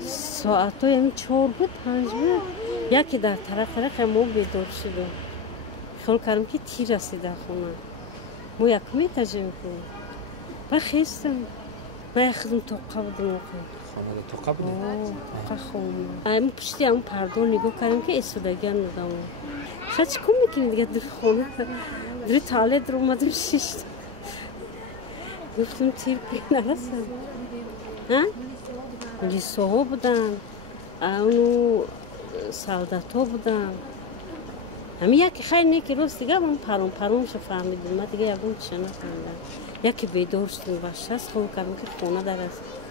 ساعت یعنی 4 بود 5 بود یکی در طرف ما بیدار شدیم خیال کردم که تیر رسیده خونه ما یک میتجیم کنیم و خیستم من یخدم توقع بودم خانه توقع بودیم؟ خونه اما پشتی همون پردون نگاه کردم که ایستادگی ندام خیلی چکون میکنی دیگه در خونه در تاله در اومدم شیشت گفتم تیر پی نرسم لیسا ها بودن اونو سعادت ها بودن همین یکی خیلی نیکی روز دیگه من پرونش فهمیدیم من دیگه یکم چه نفهمیدم یکی بیدار شدیم و شست خون کردم که خونه در است